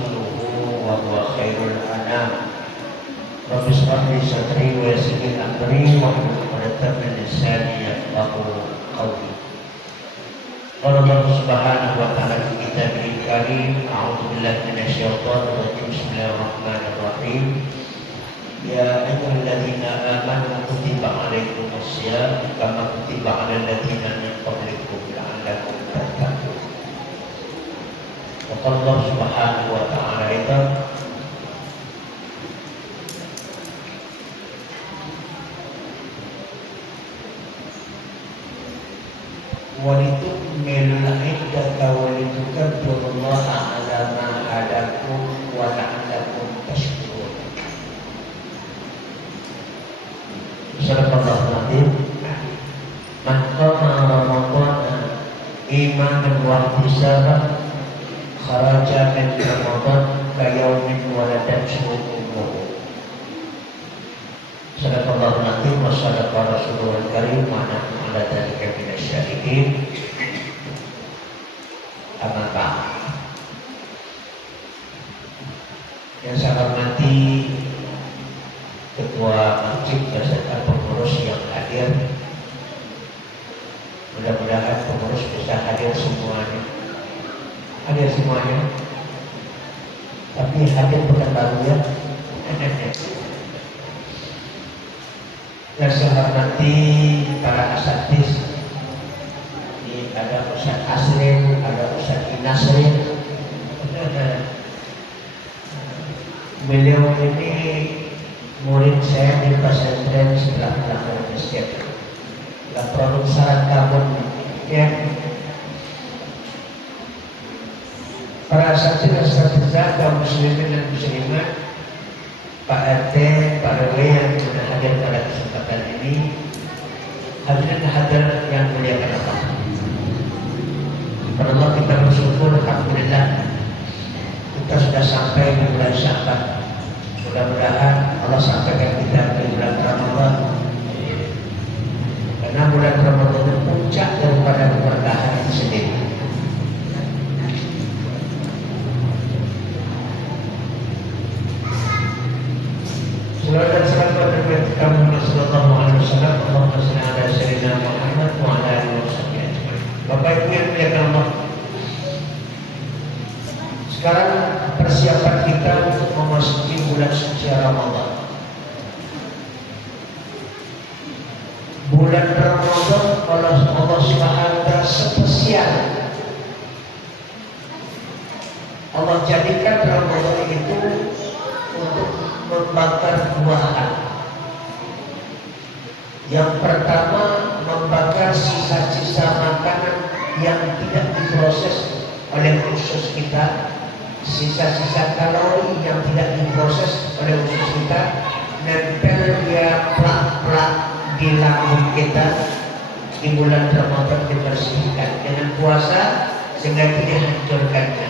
ورسوله وهو خير الأنام. رب اشرح لي صدري ويسر لي أمري واحلل عقدة من لساني يفقهوا قولي. قال الله سبحانه وتعالى في كتابه الكريم: أعوذ بالله من الشيطان الرجيم. بسم الله الرحمن الرحيم. يا أيها الذين آمنوا كتب عليكم الصيام كما كتب على الذين من قبلكم لعلكم تتقون. وقال الله سبحانه وتعالى أيضا: وَلِتُكْمِلُوا الْعِدَّةَ وَلِتُكَبِّرُوا اللَّهَ عَلَى مَا هَدَاكُمْ وَلَعَلَّكُمْ تَشْكُرُونَ. Sadaqallahul Azim. Man qama Ramadhana imanan wa ihtisaban kharaja min Ramadan ka yaumin waladathu ummuhu. Sadaqallahul Azim wa sadaqa Rasulul Karim wa nahnu ala dzalika minasyahidin. Amma ba'd. Yang saya hormati Ketua Masjid beserta pengurus yang hadir. Mudah-mudahan pengurus bisa hadir semuanya. Hadir semuanya. Tapi hadir bukan baru ya. Yang saya hormati para asatidz. Ini ada Ustaz Asrin, ada Ustaz Nasrin. Beliau ini murid saya di pesantren sebelah belakang masjid. Gak perlu syarat kabun ya. Para asatidz kaum muslimin dan muslimat, Pak RT, Pak RW yang sudah hadir pada kesempatan ini, hadirin hadirat yang muliakan Allah. Kepada Allah kita bersyukur, alhamdulillah kita sudah sampai di bulan Sya'ban. Mudah-mudahan Allah sampaikan kita ke bulan Ramadan. Karena bulan Ramadan itu puncak daripada keberkahan itu sendiri. Salawat dan salam kepada Muhammad sallallahu alaihi wasallam. Allahumma shalli ala sayyidina Muhammad wa ala alihi wasallam. Bapak Ibu yang muliakan Allah. Sekarang persiapan kita untuk memasuki bulan suci Ramadan. Bulan Ramadan oleh Allah Subhanahu wa taala spesial. Allah jadikan Ramadan itu untuk membakar dua hal. Yang pertama, membakar sisa-sisa makanan yang tidak diproses oleh usus kita, sisa-sisa kalori yang tidak diproses oleh usus kita, nempel dia plak-plak di lambung kita. Di bulan Ramadan dibersihkan dengan puasa sehingga tidak hancurkannya.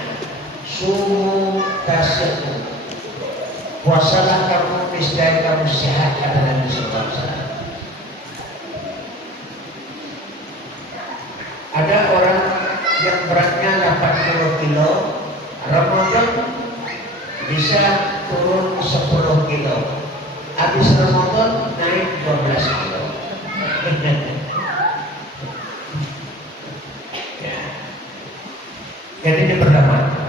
Sumu tasyakun. Puasalah kamu, niscaya kamu sehat, kata Nabi sallallahu alaihi wasallam. Ada orang yang beratnya 80 kilo, Ramadan bisa turun 10 kilo. Habis Ramadan naik 12 kilo. Ya. Jadi ini pertama.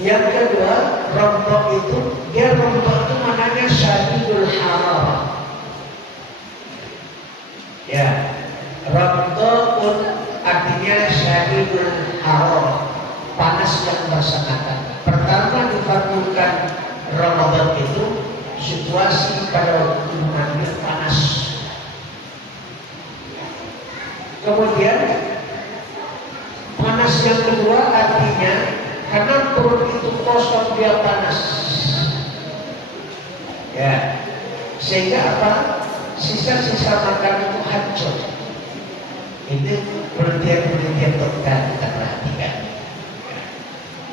Yang kedua, rombok itu maknanya syadidul hararah. Ya, rombok artinya syadidul hararah, panas yang bersangatan. Pertama difardukan Ramadan itu situasi pada waktu Nabi panas. Kemudian panas yang kedua artinya karena perut itu kosong, dia panas. Ya, sehingga apa? Sisa-sisa makan itu hancur. Ini penelitian-penelitian dokter kita perhatikan.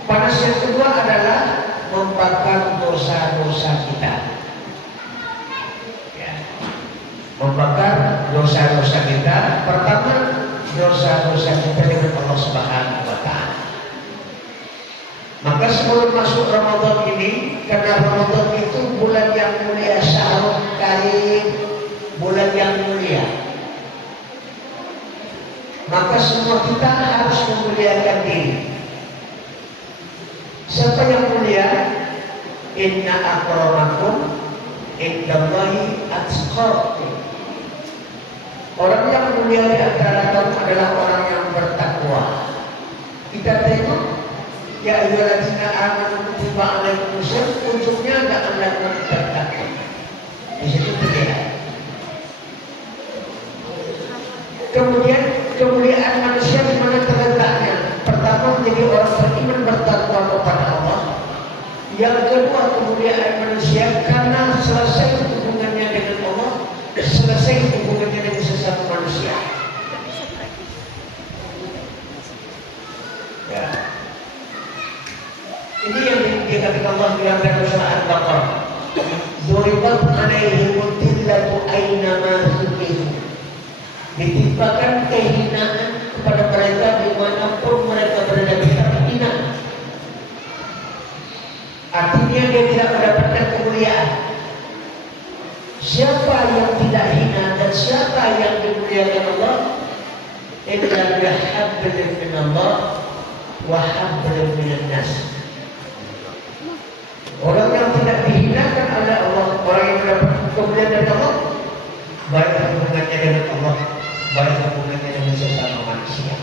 Panas yang kedua adalah membakar dosa-dosa kita. Ya. Membakar dosa-dosa kita. Pertama, dosa-dosa kita dengan Allah Subhanahu wa taala. Maka sebelum masuk Ramadan ini, karena Ramadan itu bulan yang mulia, syahrul karim, bulan yang mulia, maka semua kita harus memuliakan diri. Siapa yang mulia? Inna akramakum indallahi atqakum. Orang yang mulia di antara kamu adalah orang yang bertakwa. Kita tengok, ya ayyuhallazina amanu kutiba alaikumusiyam, ujungnya ada anda bertakwa. Di situ terlihat. Kemudian kemuliaan manusia di mana terletaknya? Pertama, menjadi orang beriman bertakwa kepada Allah. Yang kedua, kemuliaan manusia karena selesai hubungannya dengan Allah, selesai hubungannya dengan sesama manusia. Ya. Ini yang dikatakan Allah dalam surah Al-Baqarah. Duribat alaihimul dhillatu aynama thuqifu. Ditimpakan kehinaan kepada mereka dimanapun mereka berada, kita hina. Artinya dia tidak mendapatkan kemuliaan. Siapa yang tidak hina dan siapa yang dimuliakan Allah? Illa bihablin minallah wa hablin minan nas. Orang yang tidak dihinakan oleh Allah, orang yang mendapat kemuliaan dari Allah, baik hubungannya dengan Allah, baik hubungannya dengan sesama manusia.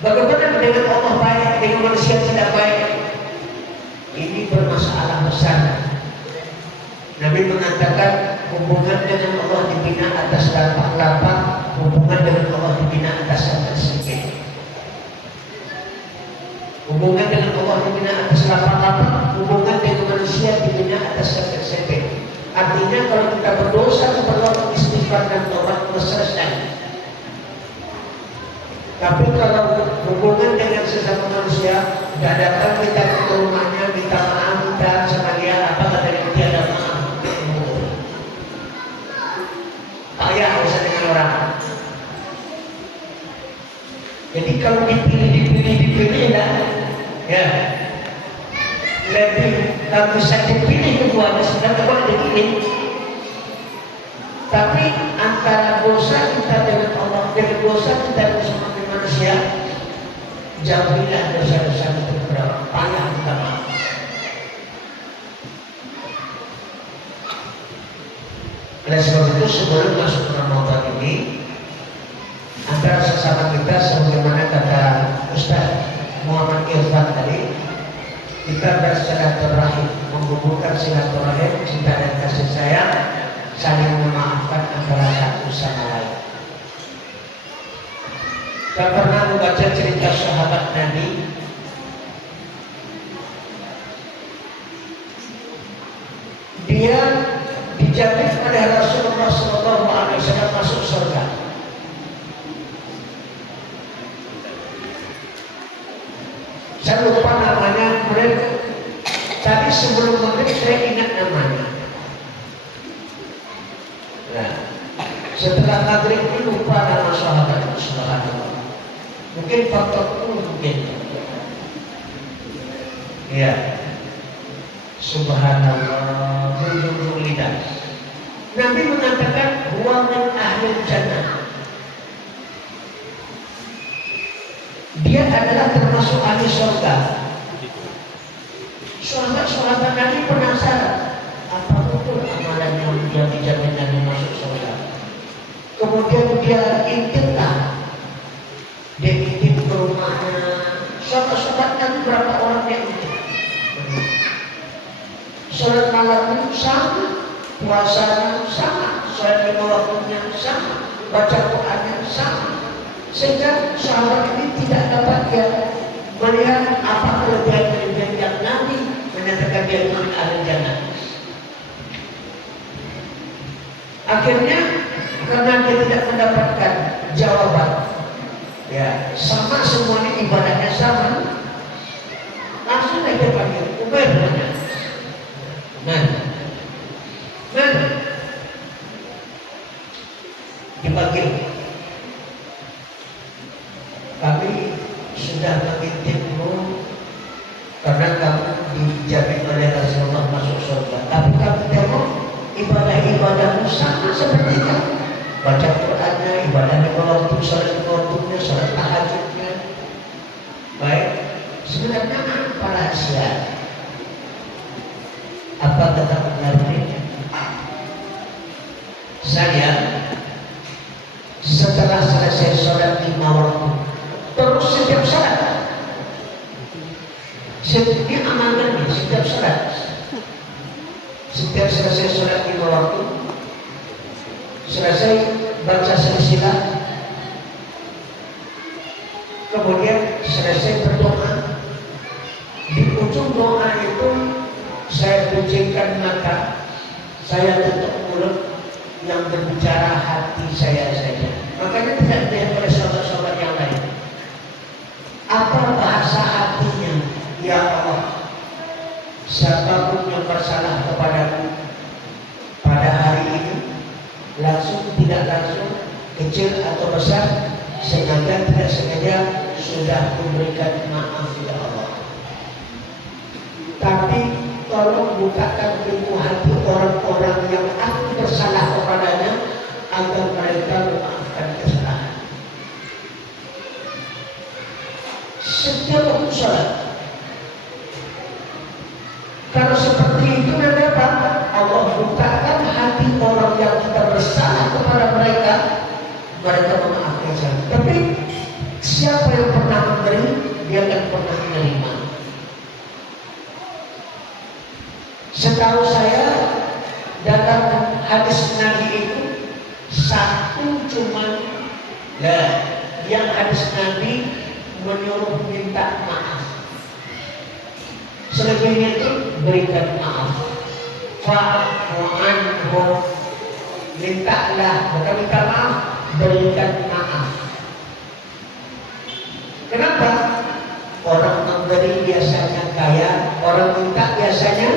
Bagaimana dengan Allah baik, dengan manusia tidak baik? Ini bermasalah besar. Nabi mengatakan hubungan dengan Allah dibina atas lapak-lapak, hubungan dengan Allah dibina atas sedikit. Hubungan dengan Allah dibina atas lapak-lapak, hubungan dengan manusia dibina atas sedikit. Artinya kalau kita berdosa kepada Allah, istighfar dan taubat selesai. Tapi kalau hubungan dengan sesama manusia, tidak datang kita ke rumahnya, minta maaf, minta sama dia, apa kata dia ada maaf. Payah urusan dengan orang. Jadi kalau dipilih lah, ya lebih kalau bisa dipilih keduanya, sedang kalau dipilih. Tapi antara dosa kita dengan Allah, dengan dosa kita dengan manusia, jauhilah dosa-dosa itu berapa payah kita maaf. Oleh sebab itu sebelum masuk Ramadan ini, antara sesama kita sebagaimana kata Ustaz Muhammad Irfan tadi, kita bersilaturahim, menghubungkan silaturahim, cinta dan kasih sayang, saling memaafkan antara satu sama lain. Saya pernah membaca cerita sahabat Nabi. Dia dijamin oleh Rasulullah SAW masuk surga. Saya lupa namanya, kemudian tadi sebelum maghrib saya ingat namanya. Nah, setelah maghrib ini lupa nama sahabat Rasulullah. Mungkin faktor itu mungkin. Ya. Subhanallah, menjunjung lidah. Nabi mengatakan huwa min ahli jannah. Dia adalah termasuk ahli surga. Sahabat-sahabat Nabi penasaran, apa betul amalan yang dia dijamin Nabi masuk surga? Kemudian dia intiplah. Dia intip ke rumahnya. Sahabat-sahabat Nabi berapa orang yang intip? Salat malamnya sama, puasanya sama, salat lima waktunya sama, baca Qurannya sama. Sehingga sahabat ini tidak dapat dia melihat apa kelebihan yang Nabi menyatakan dia itu ahli jannah. Akhirnya karena dia tidak mendapatkan jawaban, ya sama semuanya ibadahnya sama, langsung dia panggil Ubair namanya. Mana? Dipanggil. Kami sudah mengintipmu pun sama seperti itu. Baca Qurannya, ibadah di waktu, sholat di waktunya, sholat tahajudnya. Baik, sebenarnya apa rahasia? Apa kata Nabi? Saya setelah selesai sholat 5 waktu, terus setiap sholat, setiap amalan ini, setiap sholat, setiap selesai sholat 5 waktu, selesai baca silsilah, kemudian selesai berdoa. Di ujung doa itu saya pejamkan mata, saya tutup mulut, yang berbicara hati saya saja. Makanya tidak dilihat oleh sahabat-sahabat yang lain. Apa bahasa hatinya? Ya Allah, siapapun yang bersalah kepadaku pada hari ini, langsung tidak langsung, kecil atau besar, sengaja tidak sengaja, sudah memberikan maaf ya Allah. Tapi tolong bukakan pintu hati orang-orang yang aku bersalah kepadanya, agar mereka memaafkan kesalahan. Setiap waktu sholat. Kalau seperti itu nanti apa? Allah bukakan hati orang yang kita bersalah kepada mereka, mereka memaafkan kesalahan. Tapi siapa yang pernah memberi, dia akan pernah menerima. Setahu saya dalam hadis Nabi itu satu cuman yang hadis Nabi menyuruh minta maaf. Selebihnya itu berikan maaf. Fa'fu anhum, mintalah, bukan minta maaf, berikan maaf. Kenapa? Orang memberi biasanya kaya, orang minta biasanya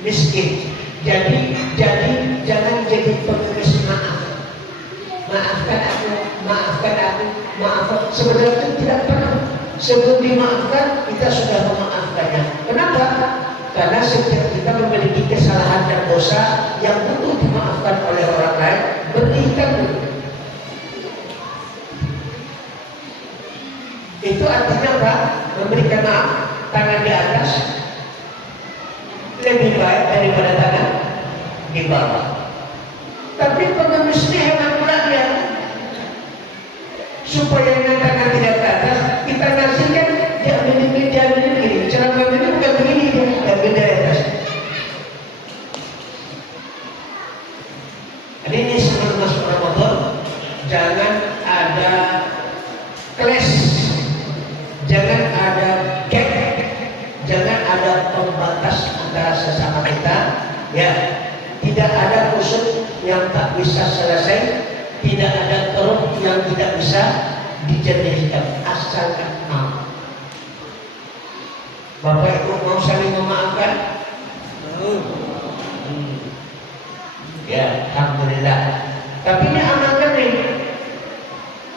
miskin. Jadi jangan jadi pengemis maaf. Maafkan aku, maafkan aku, maafkan. Sebenarnya itu tidak perlu. Sebelum dimaafkan, kita sudah memaafkannya. Kenapa? Karena setiap kita memiliki kesalahan dan dosa yang butuh dimaafkan oleh orang lain, berikan dulu. Itu artinya apa? Memberikan maaf, tangan di atas lebih baik daripada tangan di bawah. Tapi pengemis ini hemat pula dia. Supaya yang tangan tidak ke atas, kita ngasihkan dia begini. Ceramah ini bukan begini, dia beda atas. Jadi ini sebelum masuk Ramadan, jangan ada kelas, jangan ada gap, jangan ada pembatas antara sesama kita, ya. Tidak ada kusut yang tak bisa selesai, tidak ada teruk yang tidak bisa dijernikan, asalkan mau. Bapak Ibu mau saling memaafkan? Ya, alhamdulillah. Tapi ini amalkan nih,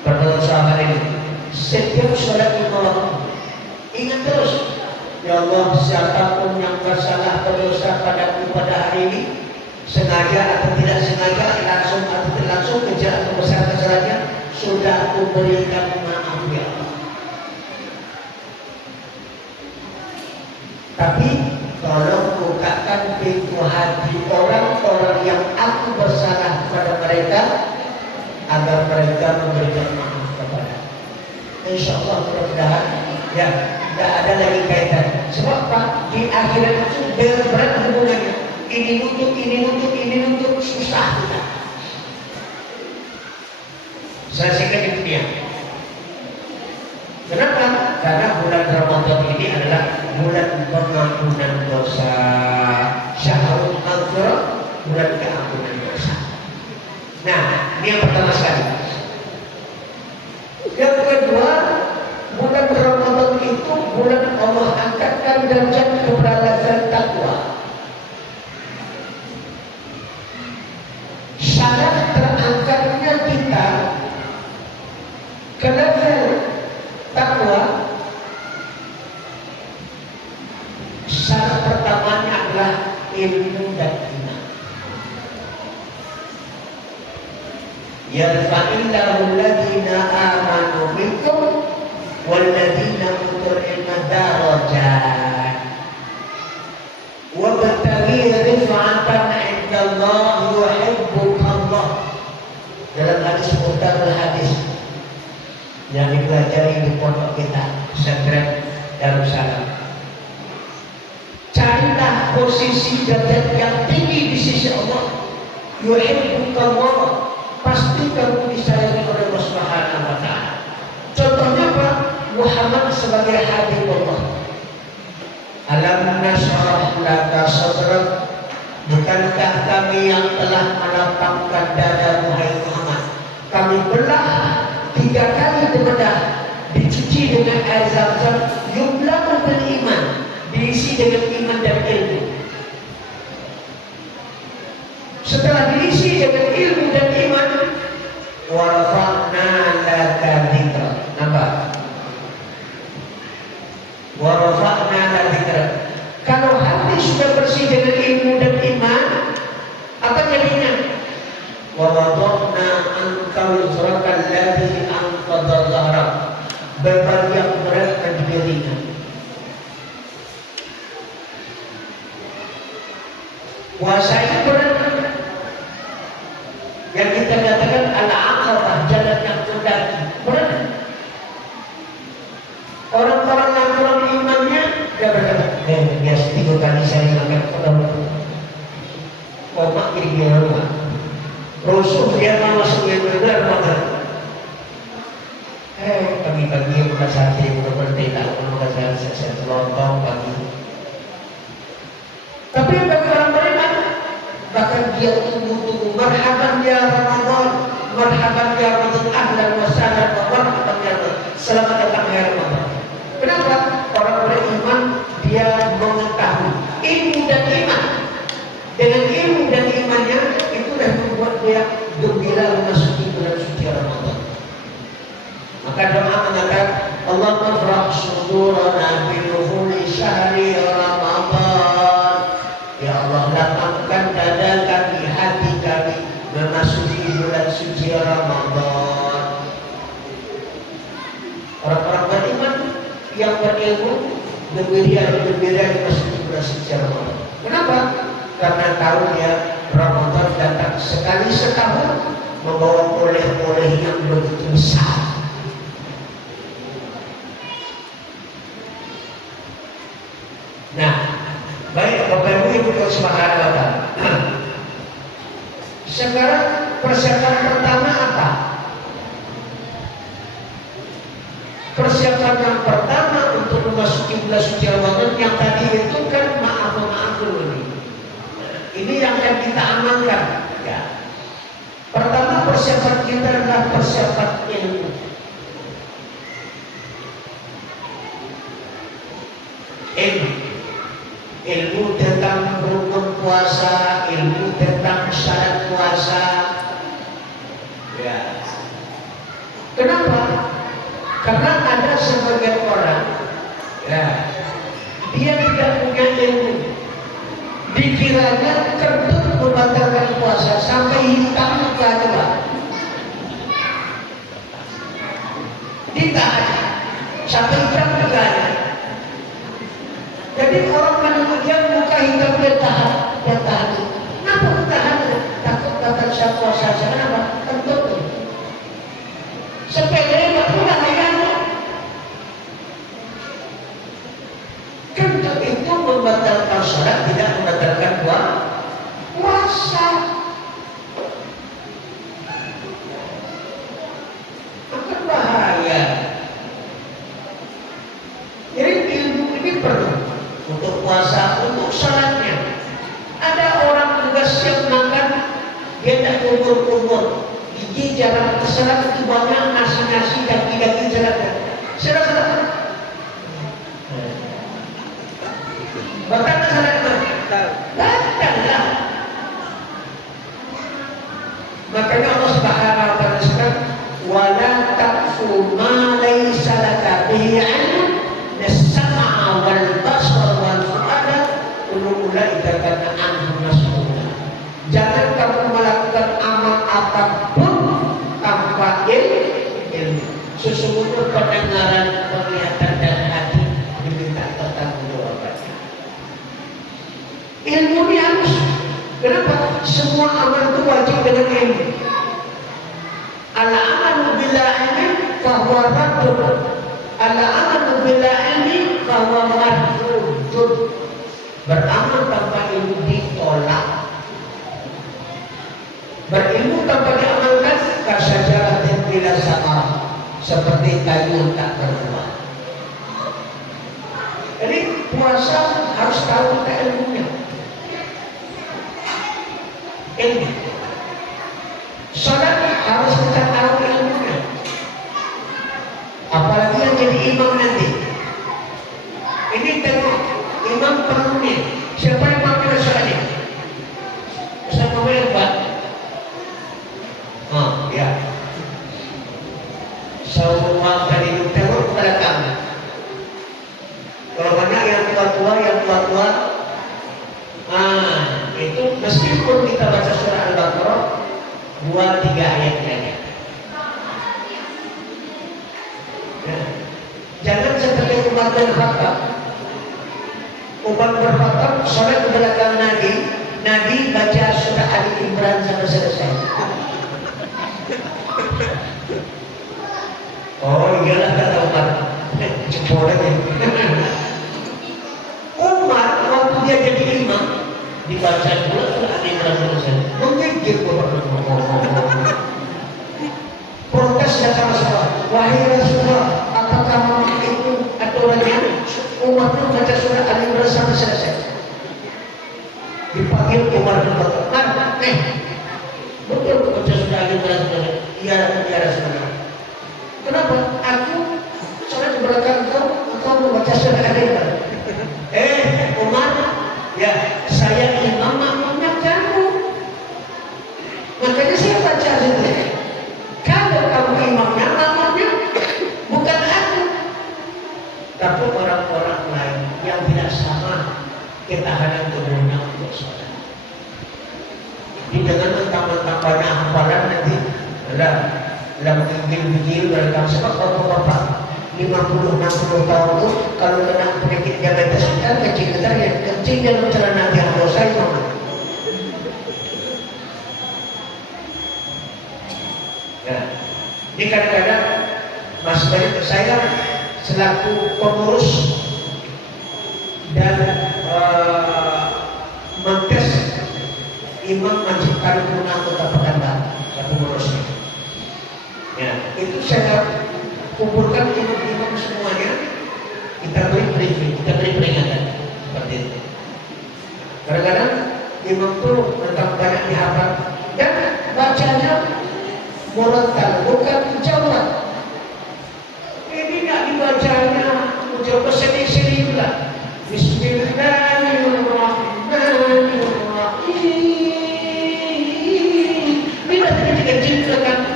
berdoa sahabat ini. Setiap sholat 5 waktu, ingat terus, ya Allah, siapapun yang bersalah berdosa padaku pada hari ini, sengaja atau tidak sengaja, langsung atau tidak langsung, kecil atau besar kesalahannya, sudah aku berikan maaf ya Allah. Tapi tolong bukakan pintu hati orang-orang yang aku bersalah kepada mereka, agar mereka memberikan maaf kepada. Insya Allah mudah-mudahan ya tidak ada lagi kaitan. Sebab Pak, di akhirat itu berat hubungannya. Ini nuntut, susah kita. Selesaikan di dunia. Kenapa? Karena bulan Ramadan ini adalah bulan pengampunan dosa. Syahrul maghfirah, bulan keampunan dosa. Nah, ini yang pertama sekali. Yang kedua, bulan Ramadan itu bulan Allah angkatkan derajat keberadaan takwa. Syarat terangkatnya kita ke level takwa, syarat pertamanya adalah ilmu dan iman. yarfa'illahu alladhina amanu minkum walladhina utul ilma darajat wa bataghi rif'atan 'inda Allah yuhibbukallah. Dalam hadis muhtamil hadis yang dipelajari di pondok kita pesantren Darussalam, carilah posisi derajat yang tinggi di sisi Allah. Yuhibbukallah, pasti kamu disayangi oleh Allah Subhanahu wa Ta'ala. Contohnya apa? Muhammad sebagai Habibullah. Alam nashrah laka sadrak, bukankah kami yang telah melapangkan dada wahai Muhammad? Kami belah 3 kali dibedah, dicuci dengan air zam-zam, yumlamu bil iman, diisi dengan iman dan ilmu. Setelah diisi dengan ilmu dan iman, warafa'na laka dzikra. Nambah. Warafa'na laka dzikra. Kalau hati sudah bersih dengan ilmu dan iman, apa jadinya? Wa wada'na anka wizraka alladhi anqadha dhahrak. Beban yang berat akan diberikan. Puasa itu berat. Yang kita katakan al-aqabah, jalan yang mendaki, berat. Orang-orang yang kurang imannya dia berkata, biasa 3 kali saya makan kodok. Koma kiri-kiri rumah. Rusuh dia mau masuk yang benar makan. Pagi-pagi buka sate, buka mentega, buka sate lontong pagi. Tapi bagi orang beriman, bahkan dia tunggu-tunggu, marhaban ya Ramadan, marhaban ya Ramadan, ahlan wa sahlan wa marhaban ya Ramadan, selamat datang ya Ramadan. Kenapa? Orang beriman dia mengetahui ilmu dan iman. Dengan ilmu dan imannya itulah membuat dia gembira memasuki bulan suci Ramadan. Maka doa mengatakan, Allahumma frah sudurana bi dukhuli syahri Ramadan. Ya Allah, lapangkan dada kami, hati kami memasuki bulan suci Ramadan. Orang-orang beriman yang berilmu gembira memasuki bulan suci Ramadan. Kenapa? Karena tahu ya Ramadan datang sekali setahun membawa oleh-oleh yang begitu besar. Nah, baik Bapak Ibu yang Subhanahu wa Ta'ala. Sekarang persiapan pertama apa? Persiapan yang pertama untuk memasuki bulan suci Ramadan yang tadi itu kan maaf dulu. Ini yang akan kita amalkan. Ya. Pertama persiapan kita adalah persiapan ilmu. Ilmu tentang rukun puasa, ilmu tentang syarat puasa. Ya. Kenapa? Karena ada sebagian orang, ya, dia tidak punya ilmu. Dikiranya kentut membatalkan puasa sampai hitam muka coba. Ditahan sampai hitam mukanya. Jadi orang demikian muka hitam dia tahan. Kenapa tahan? Takut batal puasa. Kenapa? Kentut. Sepele nggak punya ayahnya. Kentut itu membatalkan sholat, tidak membatalkan puasa. Akan bahaya. Jadi ilmu ini perlu untuk puasa, untuk sholatnya. Ada orang juga siap makan, dia tak kubur-kubur, gigi jarang keserat, itu banyak nasi-nasi, daging-daging seratnya. Serat-serat. Bahkan seratnya batal. Makanya Allah Subhanahu wa Ta'ala sebut, wala taqfu ma laysa laka bihi 'ilm, as-sam'a wal basara wal fu'ada ulaika kana anhu mas'ula. Jangan kamu melakukan amal apapun Beramal tanpa ilmu ditolak. Berilmu tanpa diamalkan kasajaratin bila samarah, seperti kayu yang tak berbuah. Jadi puasa harus tahu kita ilmunya. Ilmu. Salat harus kita tahu ilmunya. Apalagi yang jadi imam nanti. Ini tengok imam perlunya. Siapa yang mampu soalnya? Ustaz Muhammad Pak. Ya. Semua tadi tengok ke belakang. Kalau banyak yang tua-tua, itu meskipun kita baca surah Al-Baqarah 2-3 ayat saja. Jangan seperti Umar bin Khattab. Umar bin Khattab sholat di belakang Nabi baca surah Ali Imran sampai selesai. Oh iyalah kata Umar, jempol aja. Umar waktu dia jadi imam dibaca dulu surah Ali Imran selesai. Menggigil Umar. Protes datang Rasulullah. Wahai Rasulullah, apakah itu aturannya Umar pun baca surah Ali Imran sampai selesai? Dipanggil Umar bin Khattab. Betul baca surah Ali Imran selesai. Iya Rasulullah. Kenapa? Aku sholat di belakang engkau membaca surah Ali Imran. Umar, ya saya imam makmumnya kamu. Makanya saya baca itu. Kalau kamu imamnya, makmumnya bukan aku. Tapi orang-orang lain yang tidak sama ketahanan tubuhnya untuk sholat. Jadi dengan mentang-mentang hafalan nanti dalam gigil dalam sebab bapak-bapak 50-60 tahun itu kalau kena penyakit diabetes kita kencing dalam celana yang dosa itu. Nah, ini kadang-kadang Mas Baik saya selaku pengurus dan mentes Imam Masjid Paripurna Kota Pekanbaru, saya pengurusnya. Ya, itu saya kumpulkan imam-imam semuanya, kita beri briefing, kita beri peringatan seperti itu. Kadang-kadang imam itu tentang banyak dihafal dan bacanya murattal, bukan jawab. Ini tidak dibacanya mencoba sedih-sedih pula. Bismillahirrahmanirrahim. Bila dikecilkan.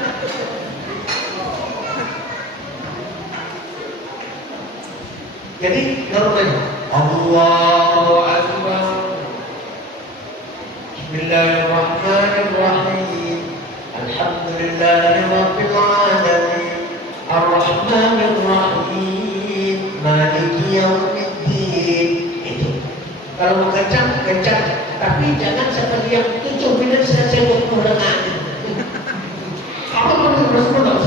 Jadi normalnya Allahu Akbar. Bismillahirrahmanirrahim. Alhamdulillahirabbil alamin. Ar-Rahmanir-Rahim. Maliki yaumiddin. Itu. Kalau mau kencang, tapi jangan seperti yang 7 menit selesai berkurangan. Apa Rasulullah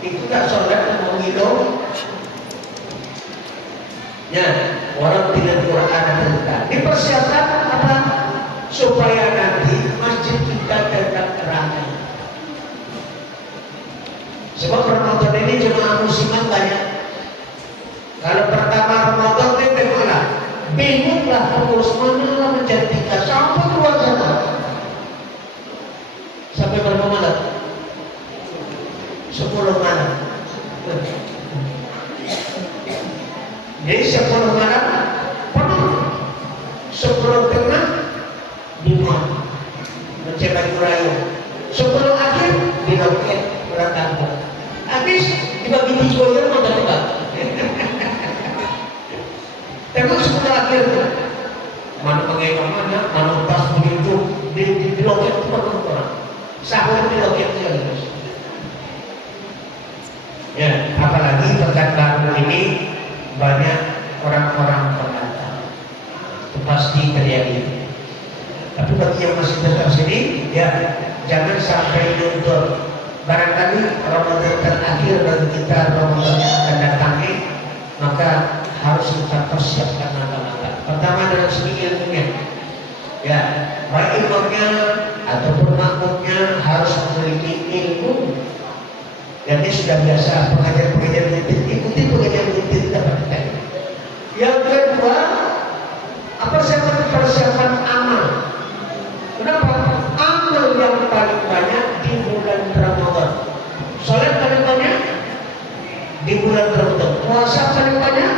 itu tak sholat dan menghidung. Ya, orang tidak Quran berkata. Dipersiapkan apa? Supaya nanti masjid kita tetap ramai. Sebab Ramadan ini jemaah muslimat banyak. Kalau pertama Ramadan itu malah bingunglah pengurus mana menjadikan sampai keluar sana. Sampai berapa malam? 10 malam. Jadi 10 malam penuh. 10 tengah dimuat mencetak kurayu. 10 akhir diloket berangkat. Habis dibagi 3 ya mau dapat. Tengok 10 akhir tu. Mana pengen mana, mana pas begitu di loket itu orang. Sahur di loket saja. Ya, apalagi Pekanbaru ini banyak orang-orang pendatang. Itu pasti terjadi. Tapi bagi yang masih tetap sini, ya jangan sampai luntur. Barangkali Ramadan terakhir bagi kita, Ramadan yang akan datang ini, maka harus kita persiapkan matang-matang. Pertama dari segi ilmunya, ya, baik imamnya ataupun makmumnya harus memiliki ilmu. Dan dia sudah biasa pengajar-pengajar rutin, ikuti pengajar rutin dapatkan. Yang kedua, persiapan amal. Kenapa? Amal yang paling banyak di bulan Ramadan. Salat paling banyak di bulan Ramadan. Puasa paling banyak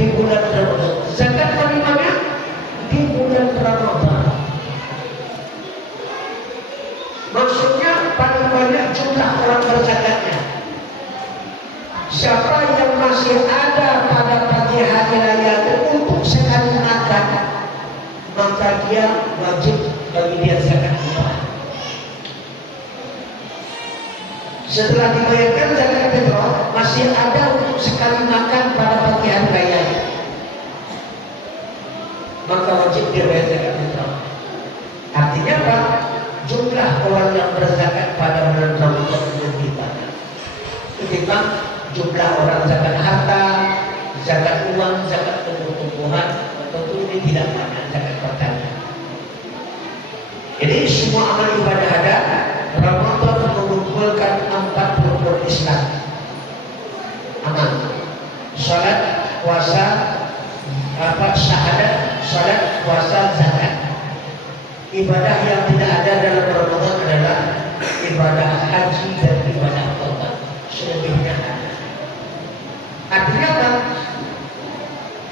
di bulan Ramadan. Zakat paling banyak di bulan Ramadan. Maksudnya paling banyak jumlah orang berzakatnya. Siapa yang masih ada pada pagi hari raya itu untuk sekali makan, maka dia wajib bagi dia zakat fitrah. Setelah dibayarkan zakat fitrah, masih ada untuk sekali makan pada pagi hari raya, maka wajib dia bayar zakat fitrah. Artinya apa? Jumlah orang yang berzakat pada bulan Ramadan lebih banyak ketimbang jumlah orang zakat harta, zakat uang, zakat tumbuh-tumbuhan. Tentu ini tidak banyak zakat pertanian. Jadi semua amal ibadah ada. Ramadan mengumpulkan 4 rukun Islam. Amal, salat, puasa, syahadat, salat, puasa, zakat. Ibadah yang tidak ada dalam Ramadan adalah ibadah haji dan ibadah taubat. Selebihnya ada. Artinya apa?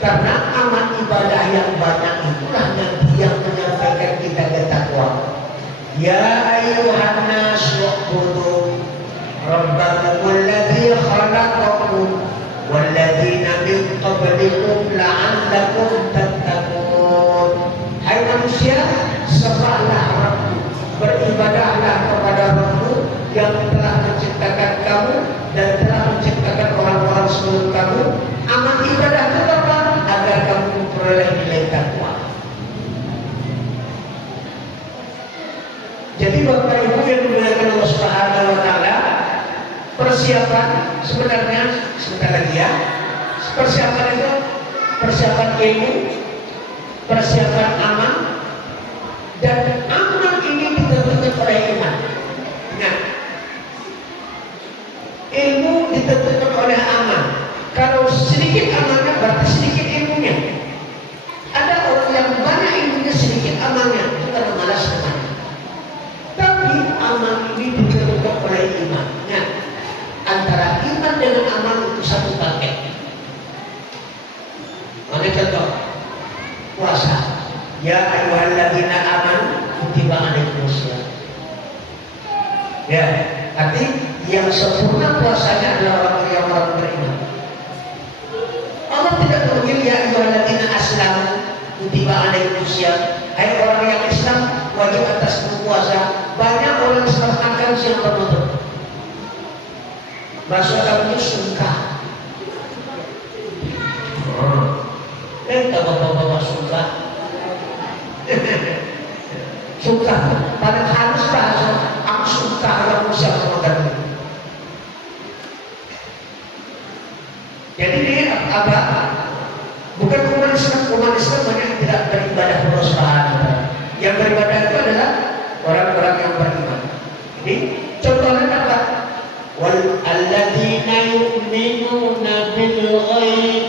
Karena amal ibadah yang banyak itulah yang menyampaikan kita ke takwa. Ya ayyuhan nas u'budu rabbakum alladzi khalaqakum walladzina min qablikum la'allakum tattaqun. Hai manusia, sembahlah Rabbmu, beribadahlah kepada Rabbmu yang telah menciptakan kamu dan telah menciptakan orang-orang sebelum kamu. Amal ibadah itu apa? Agar kamu memperoleh nilai takwa. Jadi Bapak Ibu yang dimuliakan Allah Subhanahu wa taala, persiapan sebenarnya sebentar lagi ya. Persiapan itu persiapan ilmu, persiapan amal, dan amal ini ditentukan oleh iman. Ingat, ilmu ditentukan oleh amal. Kalau sedikit amalnya berarti sedikit ilmunya. Ada orang yang banyak ilmunya sedikit amalnya, itu karena malas teman. Tapi amal ini ditentukan oleh iman. Nah, antara iman dengan amal itu satu paket. Mana contoh? Puasa. Ya ayyuhalladzina amanu kutiba alaikumusiyam. Ya, arti yang sempurna puasanya adalah orang yang beriman. Allah tidak memanggil ya ayyuhalladzina aslamu kutiba alaikumusiyam. Hai orang yang Islam, wajib atas berpuasa. Banyak orang Islam akan siang Ramadan. Bahasa kamu suka. Bapak-bapak suka. Suka. Paling halus bahasa aku suka orang siang Ramadan. Jadi ini apa? Bukan umat Islam banyak yang tidak beribadah kepada Allah Subhanahu wa taala. Yang beribadah itu adalah orang-orang yang beriman. Ini contohnya apa? Wal alladzina yu'minuna bil ghaib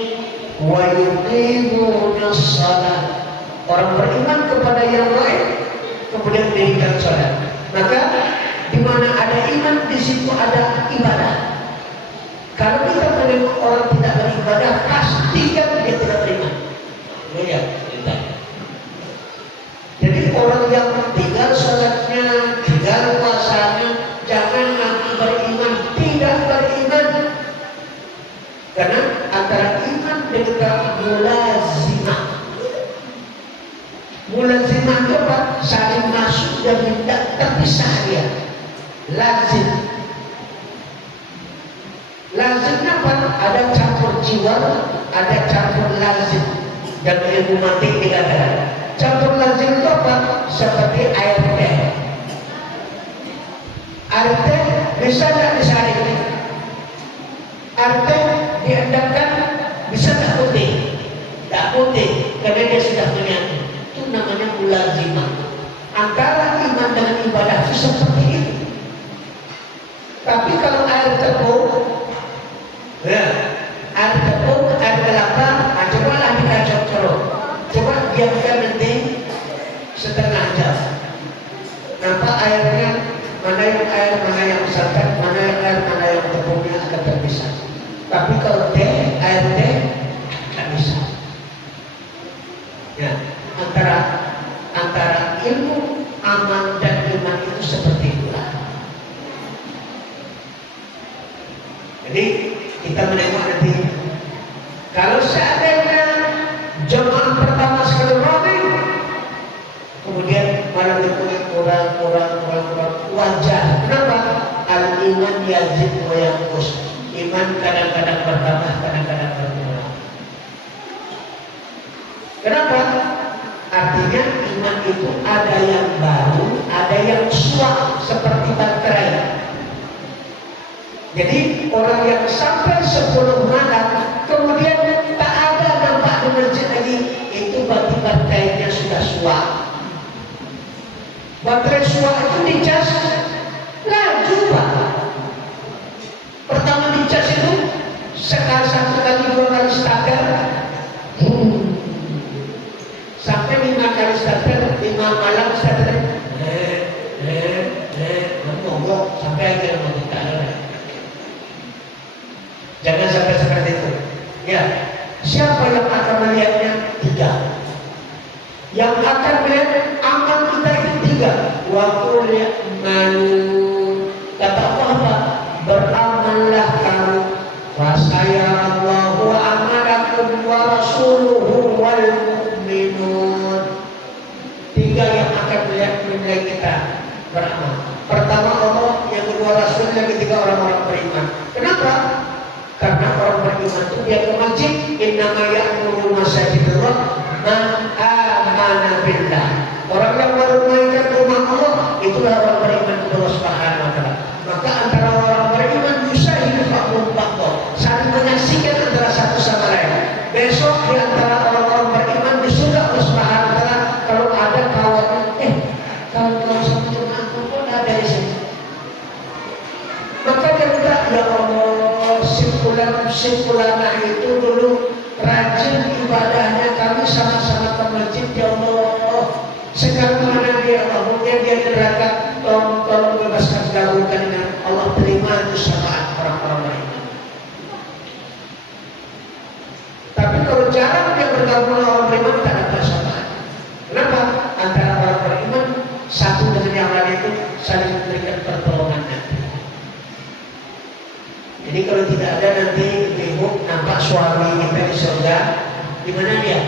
wa yuqimuna shalah. Orang beriman kepada yang lain kemudian mendirikan salat. Maka di mana ada iman di situ ada ibadah. Kalau kita menemukan orang tidak beribadah, pastikan dia tidak beriman. Ya, jadi orang yang tinggal salatnya, tinggal puasanya, jangan nanti beriman, tidak beriman. Karena antara iman dengan mulazimah. Mulazimah itu apa? Saling masuk dan tidak terpisah dia. Lazim. Lazimnya apa? Ada campur jiwa, ada campur lazim. Dan ilmu mantik dikatakan campur lazim itu apa? Seperti air teh. Air teh bisa tidak disaring? Air teh diendapkan bisa tidak karena dia sudah menyatu. Itu namanya mulazimah. Antara iman dengan ibadah itu seperti itu. Tapi kalau air tepung, ya, air tepung, air kelapa, nah, cobalah dikacau terus. Coba biarkan nanti setengah jam. Nampak airnya, mana yang air, mana yang santan, mana yang air, mana yang tepungnya akan terpisah. Tapi kalau teh, air teh tak bisa. Ya, antara ilmu, amal dan iman itu seperti itulah. Jadi kita menengok nanti. Kalau seandainya jemaah pertama sekali rame, kemudian malam itu kurang wajar. Kenapa? Al iman yazid wa yanqus. Iman kadang-kadang bertambah, kadang-kadang berkurang. Kenapa? Artinya iman itu ada yang baru, ada yang suak seperti baterai. Jadi orang yang sampai 10 malam kemudian tak ada nampak di masjid lagi, itu berarti baterainya sudah suak. Baterai suak itu dicas laju Pak. Pertama dicas itu sekali, 1 kali, 2 kali starter, sampai 5 kali starter, 5 malam starter, ngomong sampai akhirnya membuka. Jangan sampai seperti itu. Ya, siapa yang akan melihatnya? 3. Yang akan melihat amal kita itu 3. Wa qul ya'malu. Kata Allah apa? Beramallah kamu. Wa sayarallahu amalakum wa rasuluhu wal mu'minun. 3 yang akan menilai kita beramal. Pertama Allah, yang kedua Rasul, yang ketiga orang-orang beriman. Kenapa? Karena orang beriman itu dia ke masjid. Innama ya'muru masajidallah man amana billah. Orang yang menunaikan rumah Allah itulah orang beriman kepada Allah Subhanahu wa taala. Maka antara orang beriman yusahidu ba'dhum ba'dha, saling menyaksikan antara satu sama lain. Besok di antara orang-orang beriman di surga Allah Subhanahu wa taala kalau ada kawan, kawan satu jemaah pun ada di sini. Maka dia minta, ya Allah, simpulanah itu dulu rajin ibadahnya, kami sama-sama ke masjid, ya Allah. Sekarang mana dia, Allah, mungkin dia neraka, tolong bebaskan, gabungkan dengan Allah, terima itu syafaat orang-orang beriman. Tapi kalau jarang dia bergabung dengan orang beriman, tak ada syafaat. Kenapa? Antara orang beriman satu dengan yang lain itu saling memberikan pertolongan nanti. Jadi kalau tidak ada nanti ibu nampak suami kita di surga, di mana dia?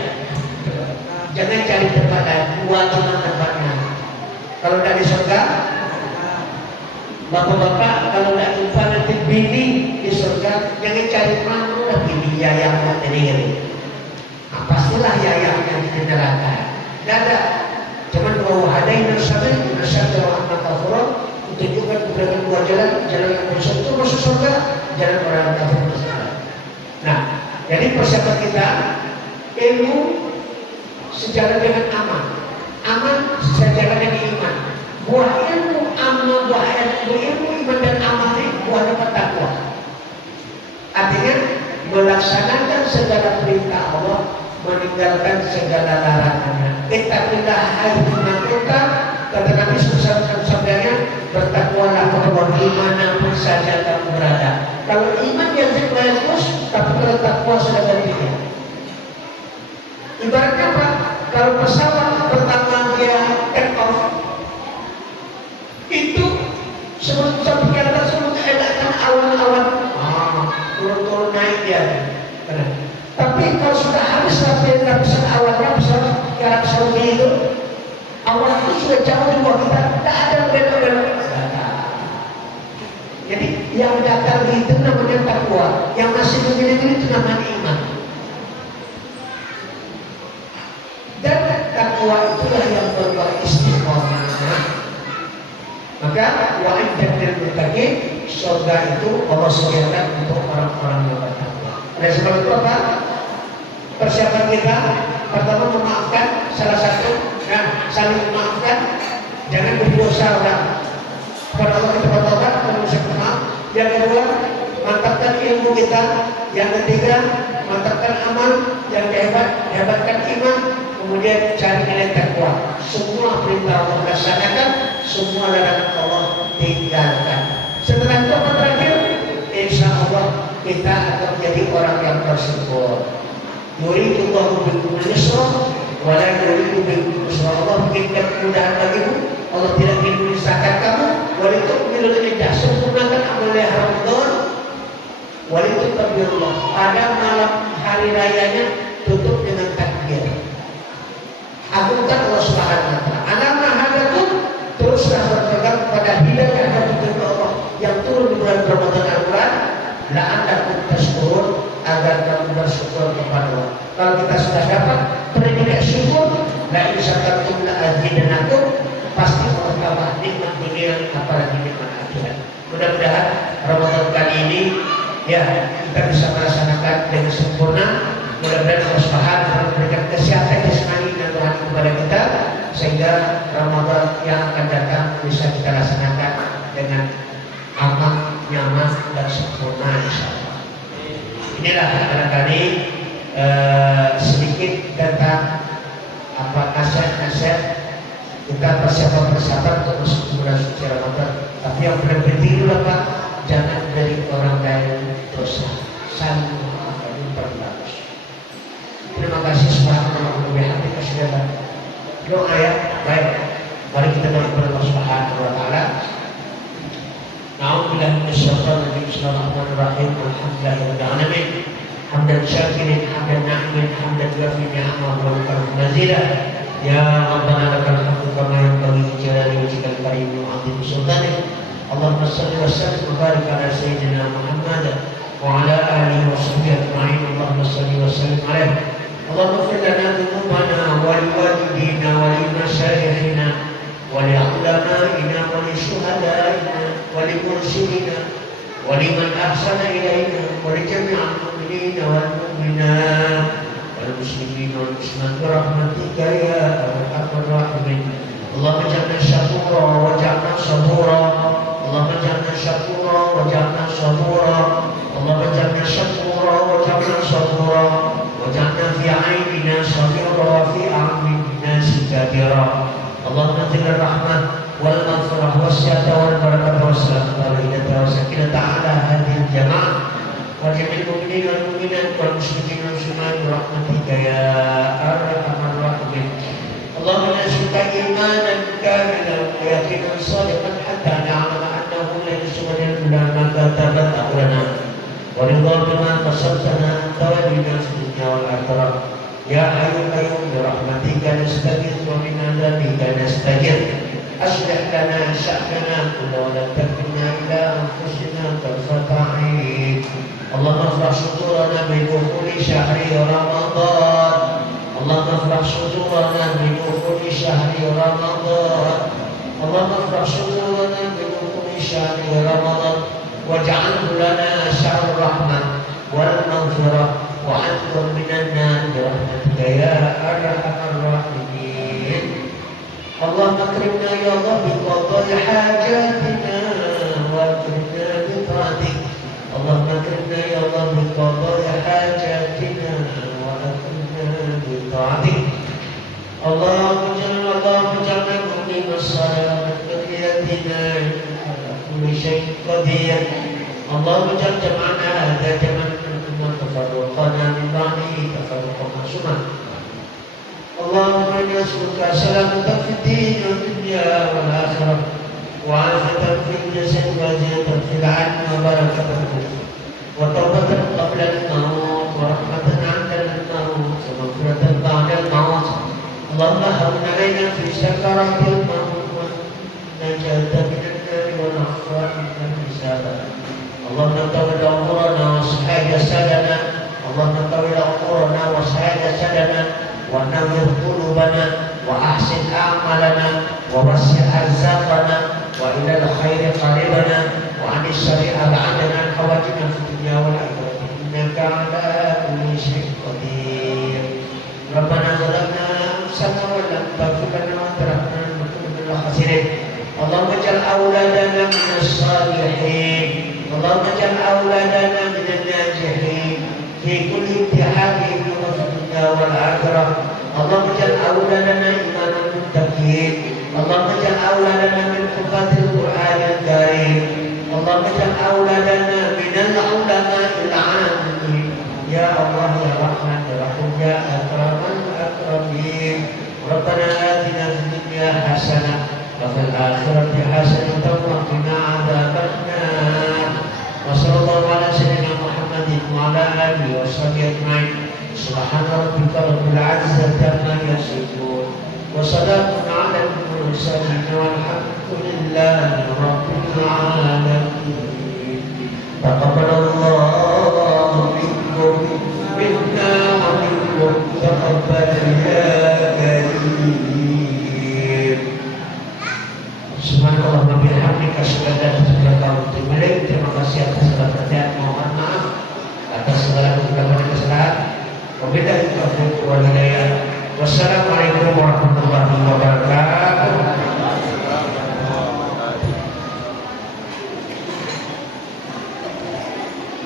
Jangan cari tempat lain, 2 cuma tempatnya. Kalau dari surga, bapak-bapak kalau tidak jumpa nanti bini di surga, jangan cari mana bini yayang ini. Nah, pastilah yayang yang di neraka. Tidak ada. Cuman bahwa ada yang nasabil, nasabil anak kafir, tunjukkan kepada 2 jalan, jalan yang masuk surga, jalan orang kafir masuk neraka. Nah, jadi persiapan kita ilmu sejalan dengan amal, amal sejalan dengan iman. Buah ilmu amal, buah ilmu iman dan amal ini buahnya takwa. Artinya melaksanakan segala perintah Allah, meninggalkan segala larangannya. Ittaqillah haitsu kunta, kata Nabi SAW sabdanya, bertakwalah kepada dimanapun saja kamu berada. Kalau iman yang terus, tapi kalau takwa sudah gantinya. Ibaratnya apa? Kalau pesawat pertama dia take off, itu sebelum sampai ke atas sebelum keadaan awan-awan, turun-turun naik dia. Tapi kalau sudah habis sampai lapisan awannya, pesawat ke Arab Saudi itu, awan itu sudah jauh di bawah kita, tidak ada belok-belok. Jadi yang datar itu namanya takwa, yang masih begini-begini itu namanya iman. Dan takwa itulah yang berbuat istiqomah. Maka wa'iddat lil muttaqin, surga itu Allah sediakan untuk orang-orang yang bertakwa. Oleh sebab itu apa? Persiapan kita Pertama memaafkan salah satu, saling memaafkan, jangan berdosa orang. Kepada Allah kita bertobat, mengucap maaf. Yang kedua, mantapkan ilmu kita. Yang ketiga, mantapkan amal. Yang hebatkan iman. Kemudian cari nilai takwa. Semua perintah Allah laksanakan, semua larangan Allah tinggalkan. Setelah itu apa terakhir? Insya Allah kita akan menjadi orang yang bersyukur. Yuridullahu bikumul yusra wa la yuridu bikumul usra. Allah menginginkan kemudahan bagimu. Allah tidak ingin menyusahkan kamu. Walitukmilul iddah, sempurnakan amal Ramadan. Walitukabirullah, pada malam hari rayanya tutup dengan takbir. Agungkan Allah Subhanahu wa taala. Anama hadakum, teruslah berpegang pada hidayah dan petunjuk Allah yang turun di bulan Ramadan Al-Quran. La'allakum tashkurun, agar kamu bersyukur kepada Allah. Kalau kita sudah dapat predikat syukur, la in syakartum la azidannakum, pasti Allah tambah nikmat dunia apalagi nikmat akhirat. Mudah-mudahan Ramadan kali ini ya kita bisa melaksanakan dengan sempurna. Mudah-mudahan Allah Subhanahu wa taala memberikan kesehatan jasmani dan rohani kepada kita sehingga Ramadan yang akan datang bisa kita laksanakan dengan aman, nyaman dan sempurna insyaallah. Inilah barangkali sedikit tentang nasihat kita persiapan untuk masuk bulan suci Ramadan. Tapi yang paling penting dulu Pak, jangan dari orang lain dosa, saling memaafkan yang paling bagus. Terima kasih subhanallah wa bihamdihi asyhadu. Doa ya, baik. Mari kita doa kepada Allah Subhanahu wa taala. A'udzubillahi minasyaitonir rajim. Bismillahirrahmanirrahim. Alhamdulillahirabbil alamin. Hamdan syakirin, hamdan na'imin, hamdan yuafi ni'amahu wa yukafi mazidah. Ya Rabbana lakal hamdu kama yanbaghi li jalali wajhikal karim wa 'azimi sultanik. Allahumma shalli wa sallim wa barik ala sayyidina Muhammad wa ala alihi wa sahbihi ajma'in. Allahumma shalli wa sallim alaihi. Allahumma ighfir lana dhunubana wa liwalidina wa limashayikhina wa li'ulama'ina wa lishuhada'ina wa limursyidina wa liman ahsana ilayna wa li jami'il mu'minina wal mu'minat والمسلمين والمسلمات برحمتك يا أرحم الراحمين. اللهم اجعلنا شكورا واجعلنا صبورا. اللهم اجعلنا شكورا واجعلنا صبورا. اللهم اجعلنا شكورا واجعلنا صبورا. واجعلنا في عيننا صغيرا وفي أعين الناس كبيرا. اللهم انزل الرحمة والمغفرة والسعة والبركة والسلامة والهداية والسكينة على هذه الجماعة وجميع المؤمنين والمؤمنات والمسلمين والمسلمات برحمتك يا أرحم الراحمين. اللهم نسألك إيمانا كاملا ويقينا صادقا حتى نعلم أنه ليس إلا ما كتبته لنا ورضا بما قسمتنا أنت ولينا في الدنيا والآخرة. يا حي قيوم برحمتك نستغيث ومن عذابك نستجير. أصلح لنا شأننا كله ولا تكلنا إلى أنفسنا طرفة عين. اللهم افرح صدورنا بدخول شهر رمضان. اللهم افرح صدورنا بدخول شهر رمضان. اللهم افرح صدورنا بدخول شهر رمضان واجعله لنا شهر الرحمة والمغفرة وأنقذ من النار برحمتك يا أرحم الراحمين. اللهم اكرمنا يا الله بقضاء حاجاتنا واكرمنا بطاعتك. اللهم اكرمنا يا الله بقضاء حاجاتنا واكرمنا بطاعتك. اللهم اجعلنا مقيم الصلاة وذريتنا على كل شيء قدير. اللهم اجعل جمعنا هذا جمعا ثم تفرقنا من بعده تفرقا معصوما. اللهم إني أسألك سلامة في الدين والدنيا والآخرة وعافية في الجسد وزيادة في العلم وبركة في الرزق وتوبة قبل الموت ورحمة عند الموت ومغفرة بعد الموت. اللهم هون علينا في سكرات الموت والنجاة من النار والعفو من الحساب. اللهم طول عمرنا واصلح جسدنا. اللهم طول عمرنا واصلح جسدنا ونور قلوبنا وأحسن أعمالنا ووسع أرزاقنا وإلى الخير قربنا وعن الشر أبعدنا حوائجنا في الدنيا والآخرة إنك على كل شيء قدير. ربنا اجعل أولادنا من الناجحين في كل امتحان في الدنيا والآخرة. اللهم اجعل أولادنا إمام المتقين. اللهم اجعل أولادنا من حفاظ القرآن الكريم. اللهم اجعل أولادنا من العلماء العاملين يا الله يا رحمن يا رحيم يا أكرم الأكرمين. ربنا آتنا في الدنيا حسنة وفي الآخرة حسنة وقنا عذاب النار. وصلى الله على سيدنا محمد وعلى آله وصحبه أجمعين. سبحان ربك رب العزة عما يصفون وسلام على المرسلين والحمد لله رب العالمين. تقبل الله منكم منا ومنكم تقبل يا كريم. Subhanallah wa bihamdika asyhadu an la ilaha illa anta. Terima kasih atas segala perhatian, mohon maaf atas segala kekurangan dan kesalahan. Wabillahi taufiq wal hidayah. Wassalamualaikum warahmatullahi wabarakatuh.